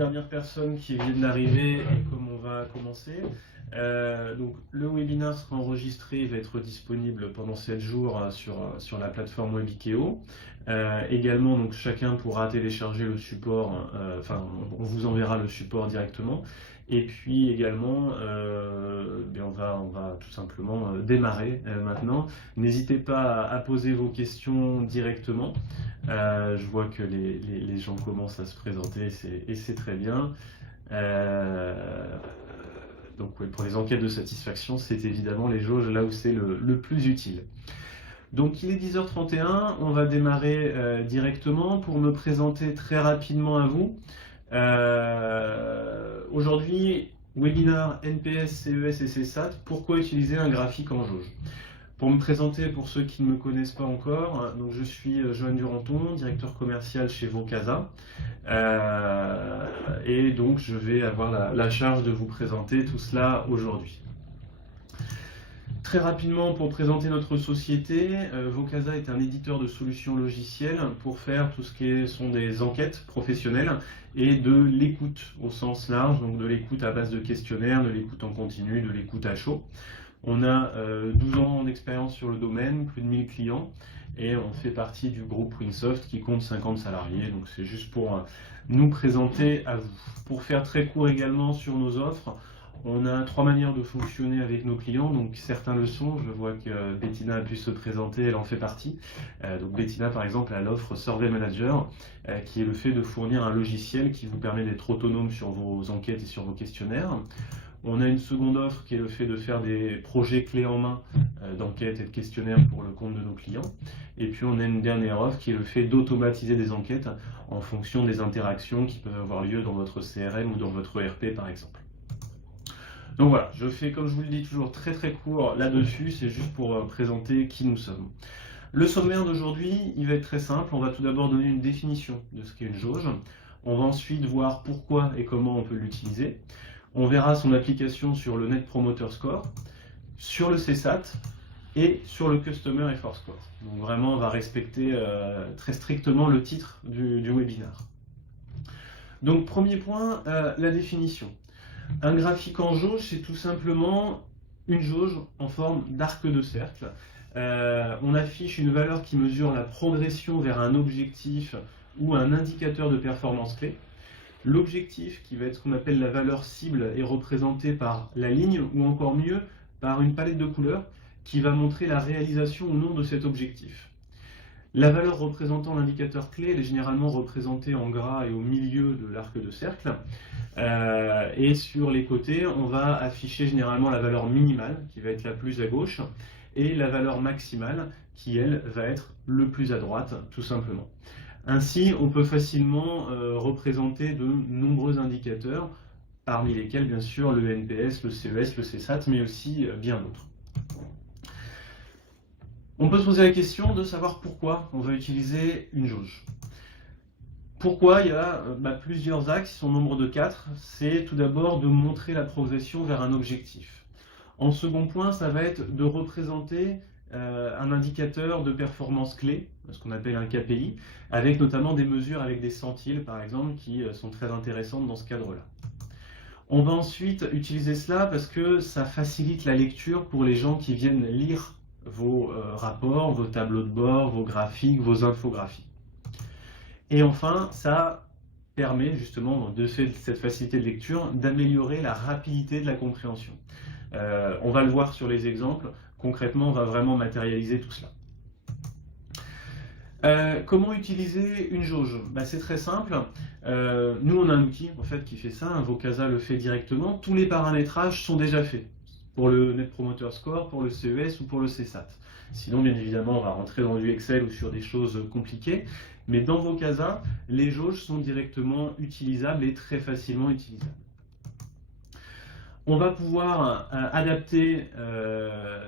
dernières personnes qui viennent d'arriver et comme on va commencer. Donc, le webinaire sera enregistré, il va être disponible pendant 7 jours sur la plateforme Webikeo. Également, donc, chacun pourra télécharger le support, on vous enverra le support directement. Et puis également, on va tout simplement démarrer maintenant. N'hésitez pas à poser vos questions directement. Je vois que les gens commencent à se présenter et c'est très bien. Donc ouais, pour les enquêtes de satisfaction, c'est évidemment les jauges là où c'est le plus utile. Donc il est 10h31, on va démarrer directement pour me présenter très rapidement à vous. Aujourd'hui, webinaire NPS, CES et CSAT, pourquoi utiliser un graphique en jauge? Pour me présenter, pour ceux qui ne me connaissent pas encore, donc je suis Johan Duranton, directeur commercial chez Vocasa. Et donc je vais avoir la charge de vous présenter tout cela aujourd'hui. Très rapidement, pour présenter notre société, Vocasa est un éditeur de solutions logicielles pour faire tout ce qui sont des enquêtes professionnelles et de l'écoute au sens large, donc de l'écoute à base de questionnaires, de l'écoute en continu, de l'écoute à chaud. On a 12 ans d'expérience sur le domaine, plus de 1000 clients, et on fait partie du groupe Wingsoft qui compte 50 salariés. Donc c'est juste pour nous présenter à vous. Pour faire très court également sur nos offres, on a 3 manières de fonctionner avec nos clients, donc certains le sont. Je vois que Bettina a pu se présenter, elle en fait partie. Donc Bettina par exemple a l'offre Survey Manager, qui est le fait de fournir un logiciel qui vous permet d'être autonome sur vos enquêtes et sur vos questionnaires. On a une seconde offre qui est le fait de faire des projets clés en main d'enquête et de questionnaires pour le compte de nos clients. Et puis on a une dernière offre qui est le fait d'automatiser des enquêtes en fonction des interactions qui peuvent avoir lieu dans votre CRM ou dans votre ERP par exemple. Donc voilà, je fais comme je vous le dis toujours très très court là-dessus, c'est juste pour présenter qui nous sommes. Le sommaire d'aujourd'hui, il va être très simple. On va tout d'abord donner une définition de ce qu'est une jauge. On va ensuite voir pourquoi et comment on peut l'utiliser. On verra son application sur le Net Promoter Score, sur le CSAT et sur le Customer Effort Score. Donc vraiment, on va respecter très strictement le titre du webinaire. Donc premier point, la définition. Un graphique en jauge, c'est tout simplement une jauge en forme d'arc de cercle. On affiche une valeur qui mesure la progression vers un objectif ou un indicateur de performance clé. L'objectif, qui va être ce qu'on appelle la valeur cible, est représenté par la ligne ou encore mieux par une palette de couleurs qui va montrer la réalisation ou non de cet objectif. La valeur représentant l'indicateur clé, elle est généralement représentée en gras et au milieu de l'arc de cercle. Et sur les côtés, on va afficher généralement la valeur minimale, qui va être la plus à gauche, et la valeur maximale, qui elle va être le plus à droite, tout simplement. Ainsi, on peut facilement représenter de nombreux indicateurs, parmi lesquels bien sûr le NPS, le CES, le CSAT, mais aussi bien d'autres. On peut se poser la question de savoir pourquoi on va utiliser une jauge. Pourquoi? Il y a plusieurs axes, ils sont au nombre de 4. C'est tout d'abord de montrer la progression vers un objectif. En second point, ça va être de représenter un indicateur de performance clé, ce qu'on appelle un KPI, avec notamment des mesures avec des centiles, par exemple, qui sont très intéressantes dans ce cadre-là. On va ensuite utiliser cela parce que ça facilite la lecture pour les gens qui viennent lire vos rapports, vos tableaux de bord, vos graphiques, vos infographies. Et enfin, ça permet justement, de cette facilité de lecture, d'améliorer la rapidité de la compréhension. On va le voir sur les exemples. Concrètement, on va vraiment matérialiser tout cela. Comment utiliser une jauge? C'est très simple. Nous, on a un outil en fait, qui fait ça. Vocasa le fait directement. Tous les paramétrages sont déjà faits pour le Net Promoter Score, pour le CES ou pour le CSAT. Sinon, bien évidemment, on va rentrer dans du Excel ou sur des choses compliquées. Mais dans Vocasa, les jauges sont directement utilisables et très facilement utilisables. On va pouvoir adapter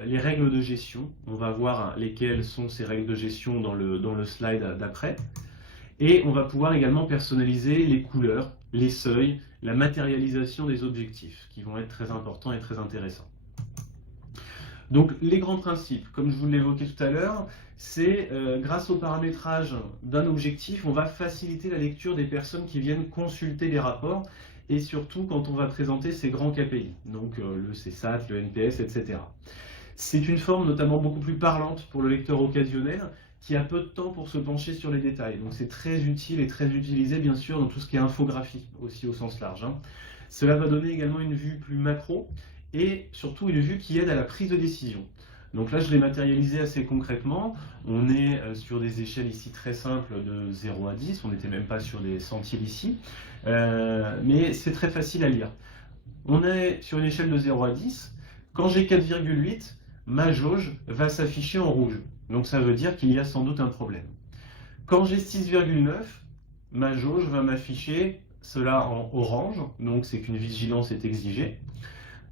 les règles de gestion. On va voir lesquelles sont ces règles de gestion dans le slide d'après. Et on va pouvoir également personnaliser les couleurs, les seuils, la matérialisation des objectifs, qui vont être très importants et très intéressants. Donc les grands principes, comme je vous l'évoquais tout à l'heure, c'est grâce au paramétrage d'un objectif, on va faciliter la lecture des personnes qui viennent consulter les rapports, et surtout quand on va présenter ces grands KPI, donc le CSAT, le NPS, etc. C'est une forme notamment beaucoup plus parlante pour le lecteur occasionnel, qui a peu de temps pour se pencher sur les détails. Donc c'est très utile et très utilisé bien sûr dans tout ce qui est infographie, aussi au sens large, hein. Cela va donner également une vue plus macro, et surtout une vue qui aide à la prise de décision. Donc là, je l'ai matérialisé assez concrètement. On est sur des échelles ici très simples de 0 à 10, on n'était même pas sur des centiles ici, mais c'est très facile à lire. On est sur une échelle de 0 à 10, quand j'ai 4,8, ma jauge va s'afficher en rouge. Donc ça veut dire qu'il y a sans doute un problème. Quand j'ai 6,9, ma jauge va m'afficher cela en orange, donc c'est qu'une vigilance est exigée.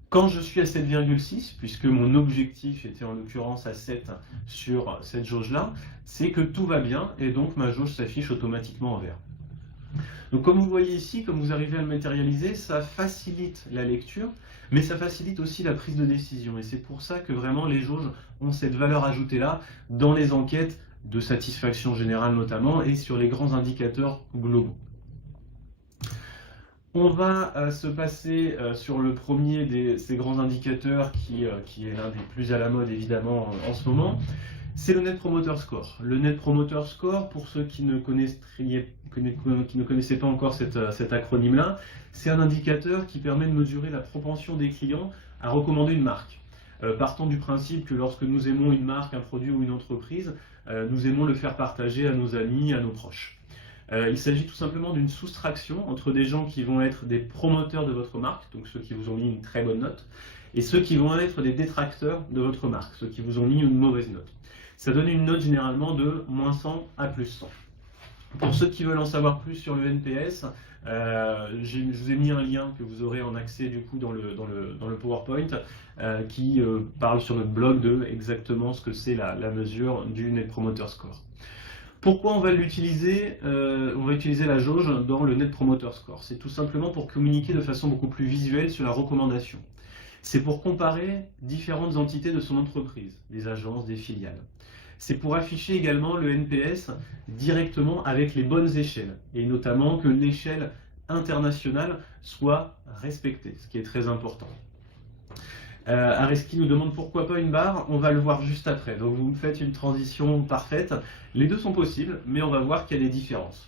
Quand je suis à 7,6, puisque mon objectif était en l'occurrence à 7 sur cette jauge-là, c'est que tout va bien et donc ma jauge s'affiche automatiquement en vert. Donc comme vous voyez ici, comme vous arrivez à le matérialiser, ça facilite la lecture, mais ça facilite aussi la prise de décision. Et c'est pour ça que vraiment les jauges ont cette valeur ajoutée-là dans les enquêtes de satisfaction générale notamment et sur les grands indicateurs globaux. On va se passer sur le premier de ces grands indicateurs qui est l'un des plus à la mode évidemment en ce moment. C'est le Net Promoter Score. Le Net Promoter Score, pour ceux qui ne connaissaient pas encore cet acronyme-là, c'est un indicateur qui permet de mesurer la propension des clients à recommander une marque. Partant du principe que lorsque nous aimons une marque, un produit ou une entreprise, nous aimons le faire partager à nos amis, à nos proches. Il s'agit tout simplement d'une soustraction entre des gens qui vont être des promoteurs de votre marque, donc ceux qui vous ont mis une très bonne note, et ceux qui vont être des détracteurs de votre marque, ceux qui vous ont mis une mauvaise note. Ça donne une note généralement de -100 à +100. Pour ceux qui veulent en savoir plus sur le NPS, je vous ai mis un lien que vous aurez en accès du coup dans le PowerPoint qui parle sur notre blog de exactement ce que c'est la mesure du Net Promoter Score. Pourquoi on va l'utiliser on va utiliser la jauge dans le Net Promoter Score. C'est tout simplement pour communiquer de façon beaucoup plus visuelle sur la recommandation. C'est pour comparer différentes entités de son entreprise, des agences, des filiales. C'est pour afficher également le NPS directement avec les bonnes échelles, et notamment que l'échelle internationale soit respectée, ce qui est très important. Areski nous demande pourquoi pas une barre, on va le voir juste après. Donc vous me faites une transition parfaite. Les deux sont possibles, mais on va voir qu'il y a des différences.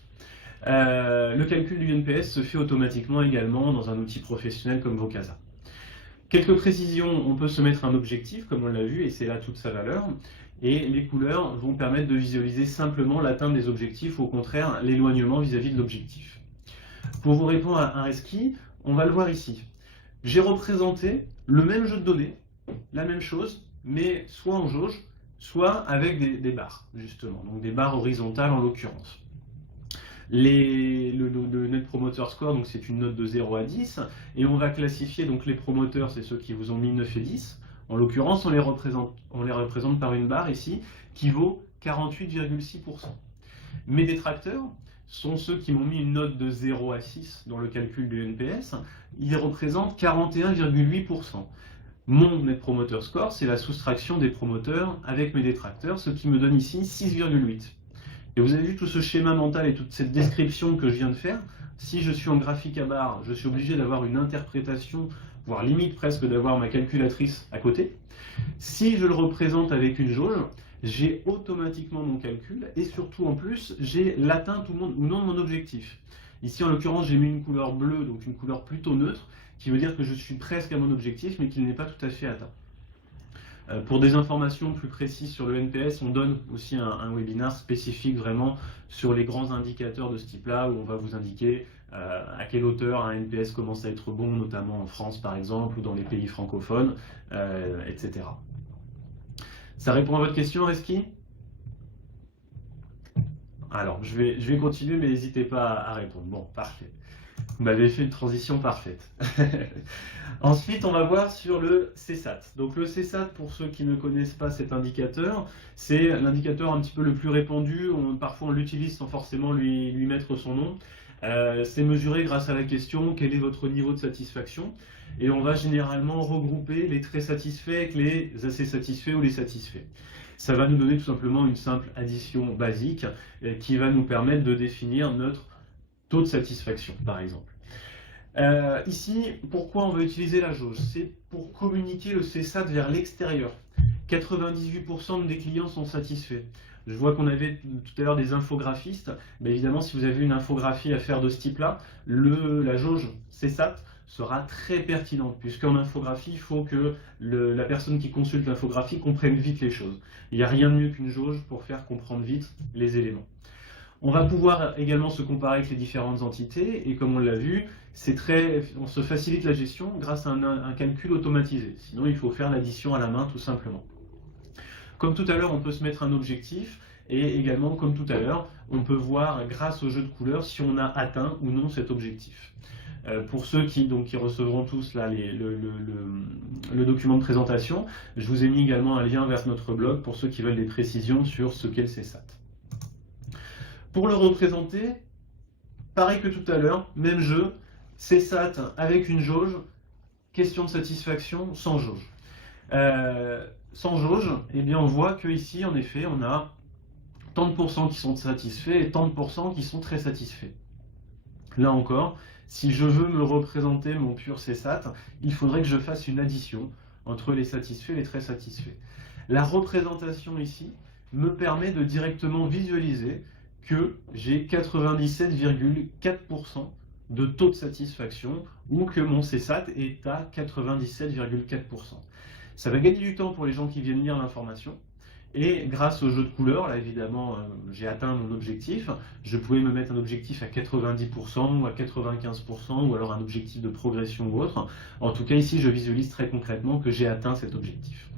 Le calcul du NPS se fait automatiquement également dans un outil professionnel comme Vocasa. Quelques précisions, on peut se mettre un objectif, comme on l'a vu, et c'est là toute sa valeur. Et les couleurs vont permettre de visualiser simplement l'atteinte des objectifs, au contraire, l'éloignement vis-à-vis de l'objectif. Pour vous répondre à Areski, on va le voir ici. J'ai représenté le même jeu de données, la même chose, mais soit en jauge, soit avec des barres, justement, donc des barres horizontales en l'occurrence. Le Net Promoter Score, donc c'est une note de 0 à 10, et on va classifier donc les promoteurs, c'est ceux qui vous ont mis 9 et 10. En l'occurrence, on les représente par une barre ici, qui vaut 48,6%. Mes détracteurs sont ceux qui m'ont mis une note de 0 à 6 dans le calcul du NPS, ils représentent 41,8%. Mon Net Promoter Score, c'est la soustraction des promoteurs avec mes détracteurs, ce qui me donne ici 6,8. Et vous avez vu tout ce schéma mental et toute cette description que je viens de faire. Si je suis en graphique à barre, je suis obligé d'avoir une interprétation, voire limite presque d'avoir ma calculatrice à côté. Si je le représente avec une jauge, j'ai automatiquement mon calcul et surtout en plus, j'ai l'atteinte ou non de mon objectif. Ici en l'occurrence, j'ai mis une couleur bleue, donc une couleur plutôt neutre, qui veut dire que je suis presque à mon objectif, mais qu'il n'est pas tout à fait atteint. Pour des informations plus précises sur le NPS, on donne aussi un webinaire spécifique vraiment sur les grands indicateurs de ce type-là, où on va vous indiquer à quelle hauteur un NPS commence à être bon, notamment en France par exemple, ou dans les pays francophones, etc. Ça répond à votre question, Reski? Alors, je vais continuer, mais n'hésitez pas à répondre. Bon, parfait. Vous m'avez fait une transition parfaite. Ensuite, on va voir sur le CSAT. Donc le CSAT, pour ceux qui ne connaissent pas cet indicateur, c'est l'indicateur un petit peu le plus répandu. Parfois, on l'utilise sans forcément lui mettre son nom. C'est mesuré grâce à la question quel est votre niveau de satisfaction, et on va généralement regrouper les très satisfaits avec les assez satisfaits ou les satisfaits. Ça va nous donner tout simplement une simple addition basique qui va nous permettre de définir notre taux de satisfaction, par exemple. Ici, pourquoi on va utiliser la jauge? C'est pour communiquer le CSAT vers l'extérieur. 98% des clients sont satisfaits. Je vois qu'on avait tout à l'heure des infographistes. Mais évidemment, si vous avez une infographie à faire de ce type-là, la jauge CSAT sera très pertinente, puisqu'en infographie, il faut que la personne qui consulte l'infographie comprenne vite les choses. Il n'y a rien de mieux qu'une jauge pour faire comprendre vite les éléments. On va pouvoir également se comparer avec les différentes entités, et comme on l'a vu, on se facilite la gestion grâce à un calcul automatisé. Sinon, il faut faire l'addition à la main, tout simplement. Comme tout à l'heure, on peut se mettre un objectif, et également, comme tout à l'heure, on peut voir, grâce au jeu de couleurs, si on a atteint ou non cet objectif. Pour ceux qui recevront tous là, le document de présentation, je vous ai mis également un lien vers notre blog pour ceux qui veulent des précisions sur ce qu'est le CSAT. Pour le représenter, pareil que tout à l'heure, même jeu, CSAT avec une jauge, question de satisfaction sans jauge. Sans jauge, eh bien on voit qu'ici, en effet, on a tant de pourcents qui sont satisfaits et tant de pourcents qui sont très satisfaits. Là encore, si je veux me représenter mon pur CSAT, il faudrait que je fasse une addition entre les satisfaits et les très satisfaits. La représentation ici me permet de directement visualiser que j'ai 97,4% de taux de satisfaction ou que mon CSAT est à 97,4%. Ça va gagner du temps pour les gens qui viennent lire l'information. Et grâce au jeu de couleurs, là évidemment, j'ai atteint mon objectif. Je pouvais me mettre un objectif à 90% ou à 95% ou alors un objectif de progression ou autre. En tout cas, ici, je visualise très concrètement que j'ai atteint cet objectif.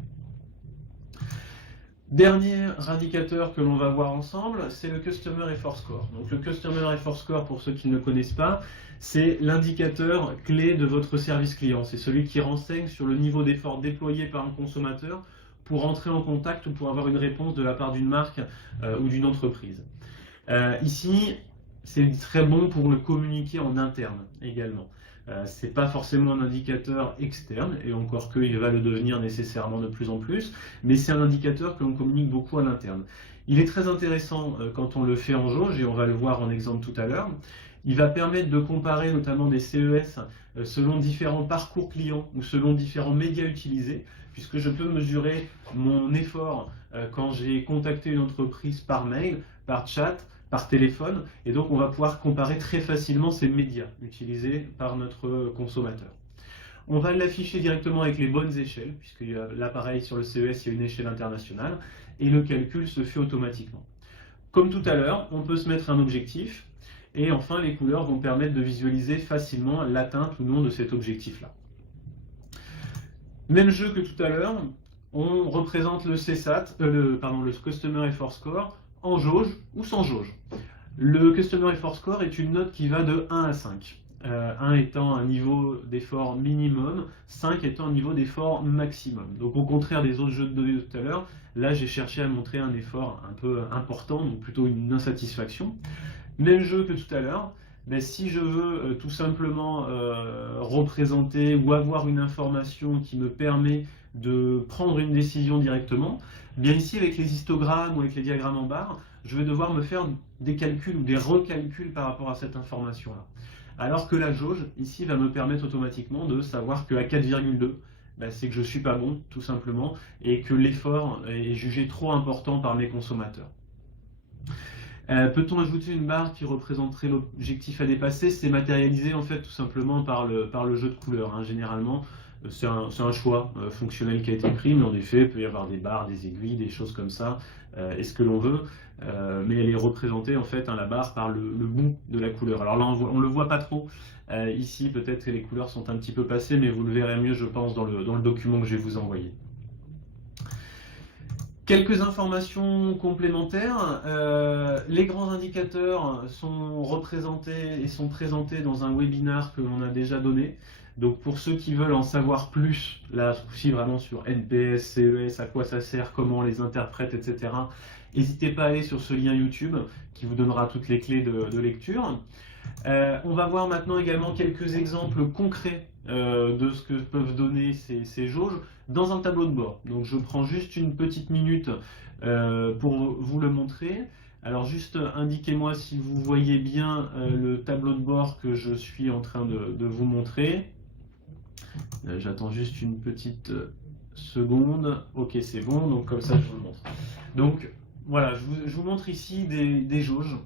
Dernier indicateur que l'on va voir ensemble, c'est le Customer Effort Score. Donc le Customer Effort Score, pour ceux qui ne le connaissent pas, c'est l'indicateur clé de votre service client. C'est celui qui renseigne sur le niveau d'effort déployé par un consommateur pour entrer en contact ou pour avoir une réponse de la part d'une marque ou d'une entreprise. Ici, c'est très bon pour le communiquer en interne également. Ce n'est pas forcément un indicateur externe, et encore qu'il va le devenir nécessairement de plus en plus, mais c'est un indicateur que l'on communique beaucoup à l'interne. Il est très intéressant quand on le fait en jauge, et on va le voir en exemple tout à l'heure. Il va permettre de comparer notamment des CES selon différents parcours clients ou selon différents médias utilisés, puisque je peux mesurer mon effort quand j'ai contacté une entreprise par mail, par chat, par téléphone, et donc on va pouvoir comparer très facilement ces médias utilisés par notre consommateur. On va l'afficher directement avec les bonnes échelles, puisque là pareil sur le CES il y a une échelle internationale, et le calcul se fait automatiquement. Comme tout à l'heure, on peut se mettre un objectif, et enfin les couleurs vont permettre de visualiser facilement l'atteinte ou non de cet objectif-là. Même jeu que tout à l'heure, on représente le CSAT, le Customer Effort Score, en jauge ou sans jauge. Le Customer Effort Score est une note qui va de 1 à 5. 1 étant un niveau d'effort minimum, 5 étant un niveau d'effort maximum. Donc au contraire des autres jeux de données de tout à l'heure, là j'ai cherché à montrer un effort un peu important, donc plutôt une insatisfaction. Même jeu que tout à l'heure, mais si je veux tout simplement représenter ou avoir une information qui me permet de prendre une décision directement, bien ici avec les histogrammes ou avec les diagrammes en barre, je vais devoir me faire des calculs ou des recalculs par rapport à cette information-là. Alors que la jauge, ici, va me permettre automatiquement de savoir qu'à 4,2, c'est que je ne suis pas bon, tout simplement, et que l'effort est jugé trop important par mes consommateurs. Peut-on ajouter une barre qui représenterait l'objectif à dépasser? C'est matérialisé en fait tout simplement par le jeu de couleurs. Généralement, c'est un choix fonctionnel qui a été pris, mais en effet, il peut y avoir des barres, des aiguilles, des choses comme ça, est ce que l'on veut, mais elle est représentée en fait, la barre par le bout de la couleur. Alors là, on ne le voit pas trop. Ici, peut-être que les couleurs sont un petit peu passées, mais vous le verrez mieux, je pense, dans le document que je vais vous envoyer. Quelques informations complémentaires. Les grands indicateurs sont représentés et sont présentés dans un webinar que l'on a déjà donné. Donc pour ceux qui veulent en savoir plus, là aussi vraiment sur NPS, CES, à quoi ça sert, comment on les interprète, etc., n'hésitez pas à aller sur ce lien YouTube qui vous donnera toutes les clés de lecture. On va voir maintenant également quelques exemples concrets de ce que peuvent donner ces jauges dans un tableau de bord. Donc je prends juste une petite minute pour vous le montrer. Alors juste indiquez-moi si vous voyez bien le tableau de bord que je suis en train de vous montrer. J'attends juste une petite seconde. Ok, c'est bon, donc comme ça je vous le montre. Donc voilà, je vous montre ici des jauges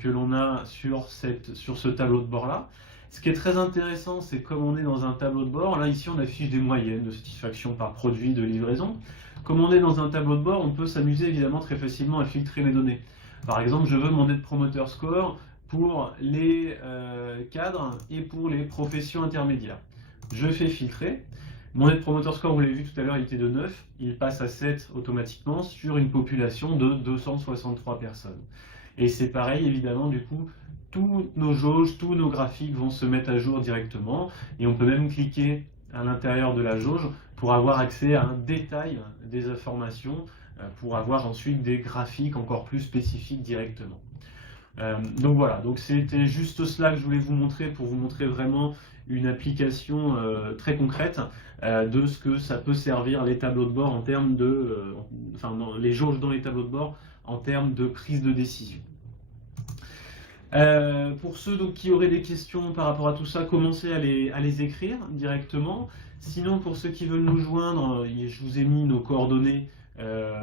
que l'on a sur ce tableau de bord-là. Ce qui est très intéressant, c'est comme on est dans un tableau de bord, là ici on affiche des moyennes de satisfaction par produit de livraison. Comme on est dans un tableau de bord, on peut s'amuser évidemment très facilement à filtrer les données. Par exemple, je veux mon Net Promoter Score pour les cadres et pour les professions intermédiaires. Je fais filtrer. Mon Net Promoter Score, vous l'avez vu tout à l'heure, il était de 9. Il passe à 7 automatiquement sur une population de 263 personnes. Et c'est pareil, évidemment, du coup, toutes nos jauges, tous nos graphiques vont se mettre à jour directement. Et on peut même cliquer à l'intérieur de la jauge pour avoir accès à un détail des informations, pour avoir ensuite des graphiques encore plus spécifiques directement. Donc voilà, donc c'était juste cela que je voulais vous montrer pour vous montrer vraiment une application très concrète de ce que ça peut servir les tableaux de bord en termes de, les jauges dans les tableaux de bord en termes de prise de décision. Pour ceux donc, qui auraient des questions par rapport à tout ça, commencez à les écrire directement. Sinon, pour ceux qui veulent nous joindre, je vous ai mis nos coordonnées,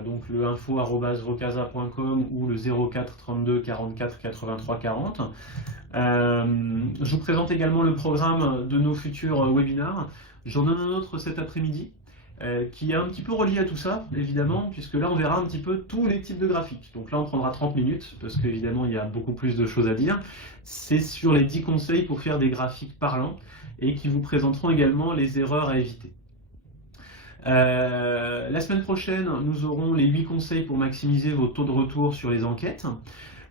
donc le info@vocasa.com ou le 04 32 44 83 40. Je vous présente également le programme de nos futurs webinars. J'en donne un autre cet après-midi qui est un petit peu relié à tout ça, évidemment, puisque là on verra un petit peu tous les types de graphiques. Donc là on prendra 30 minutes, parce qu'évidemment il y a beaucoup plus de choses à dire. C'est sur les 10 conseils pour faire des graphiques parlants, et qui vous présenteront également les erreurs à éviter. La semaine prochaine, nous aurons les 8 conseils pour maximiser vos taux de retour sur les enquêtes.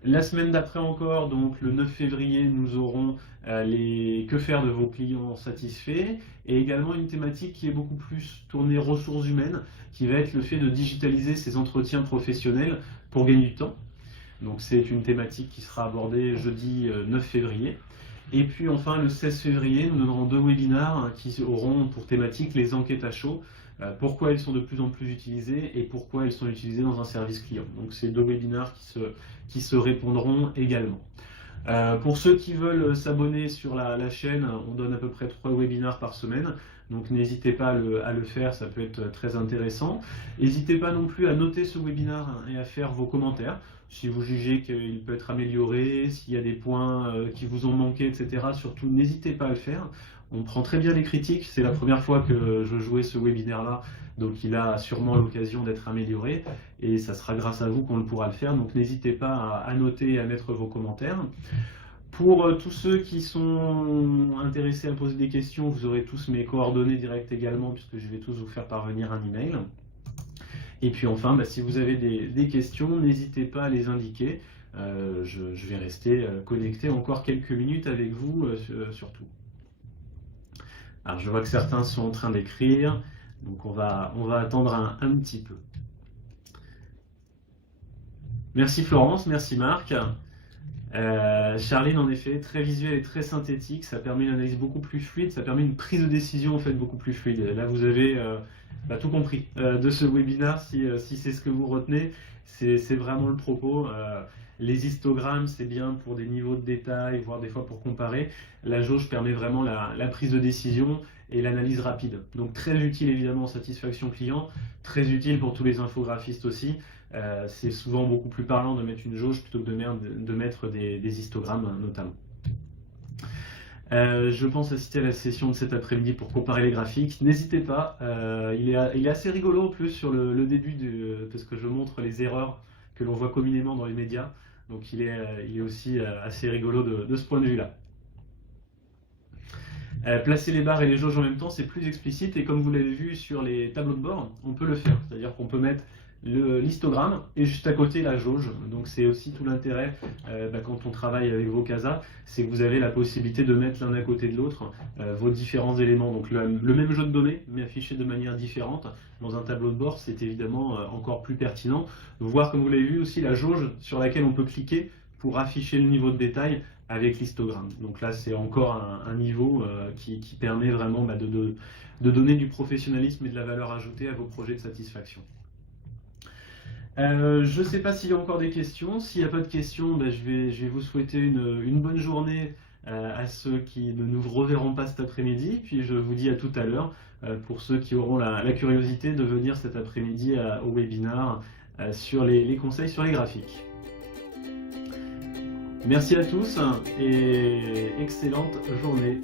La semaine d'après encore, donc le 9 février, nous aurons les que faire de vos clients satisfaits, et également une thématique qui est beaucoup plus tournée ressources humaines, qui va être le fait de digitaliser ces entretiens professionnels pour gagner du temps. Donc c'est une thématique qui sera abordée jeudi 9 février. Et puis enfin le 16 février, nous donnerons 2 webinars qui auront pour thématique les enquêtes à chaud, pourquoi elles sont de plus en plus utilisées et pourquoi elles sont utilisées dans un service client. Donc c'est 2 webinars qui se répondront également. Pour ceux qui veulent s'abonner sur la chaîne, on donne à peu près 3 webinars par semaine, donc n'hésitez pas à le faire, ça peut être très intéressant. N'hésitez pas non plus à noter ce webinar et à faire vos commentaires. Si vous jugez qu'il peut être amélioré, s'il y a des points qui vous ont manqué, etc., surtout n'hésitez pas à le faire. On prend très bien les critiques, c'est la première fois que je jouais ce webinaire-là, donc il a sûrement l'occasion d'être amélioré, et ça sera grâce à vous qu'on le pourra le faire, donc n'hésitez pas à noter et à mettre vos commentaires. Pour tous ceux qui sont intéressés à poser des questions, vous aurez tous mes coordonnées directes également, puisque je vais tous vous faire parvenir un email. Et puis enfin, si vous avez des questions, n'hésitez pas à les indiquer. Je vais rester connecté encore quelques minutes avec vous surtout. Alors je vois que certains sont en train d'écrire, donc on va attendre un petit peu. Merci Florence, merci Marc. Charline, en effet, très visuel et très synthétique, ça permet une analyse beaucoup plus fluide, ça permet une prise de décision en fait beaucoup plus fluide. Là vous avez tout compris de ce webinaire, si c'est ce que vous retenez, c'est vraiment le propos. Les histogrammes, c'est bien pour des niveaux de détail, voire des fois pour comparer. La jauge permet vraiment la prise de décision et l'analyse rapide. Donc très utile évidemment en satisfaction client, très utile pour tous les infographistes aussi. C'est souvent beaucoup plus parlant de mettre une jauge plutôt que de mettre des histogrammes notamment. Je pense assister à la session de cet après-midi pour comparer les graphiques. N'hésitez pas, il est assez rigolo en plus sur le début, parce que je montre les erreurs que l'on voit communément dans les médias. Donc il est aussi assez rigolo de ce point de vue-là. Placer les barres et les jauges en même temps, c'est plus explicite, et comme vous l'avez vu sur les tableaux de bord, on peut le faire. C'est-à-dire qu'on peut mettre l'histogramme et juste à côté la jauge. Donc c'est aussi tout l'intérêt quand on travaille avec Vocasa, c'est que vous avez la possibilité de mettre l'un à côté de l'autre vos différents éléments. Donc le même jeu de données, mais affiché de manière différente dans un tableau de bord, c'est évidemment encore plus pertinent. Voir, comme vous l'avez vu aussi, la jauge sur laquelle on peut cliquer pour afficher le niveau de détail avec l'histogramme. Donc là, c'est encore un niveau qui permet vraiment de donner du professionnalisme et de la valeur ajoutée à vos projets de satisfaction. Je ne sais pas s'il y a encore des questions. S'il n'y a pas de questions, je vais vous souhaiter une bonne journée à ceux qui ne nous reverront pas cet après-midi. Puis je vous dis à tout à l'heure pour ceux qui auront la curiosité de venir cet après-midi au webinar sur les conseils sur les graphiques. Merci à tous et excellente journée.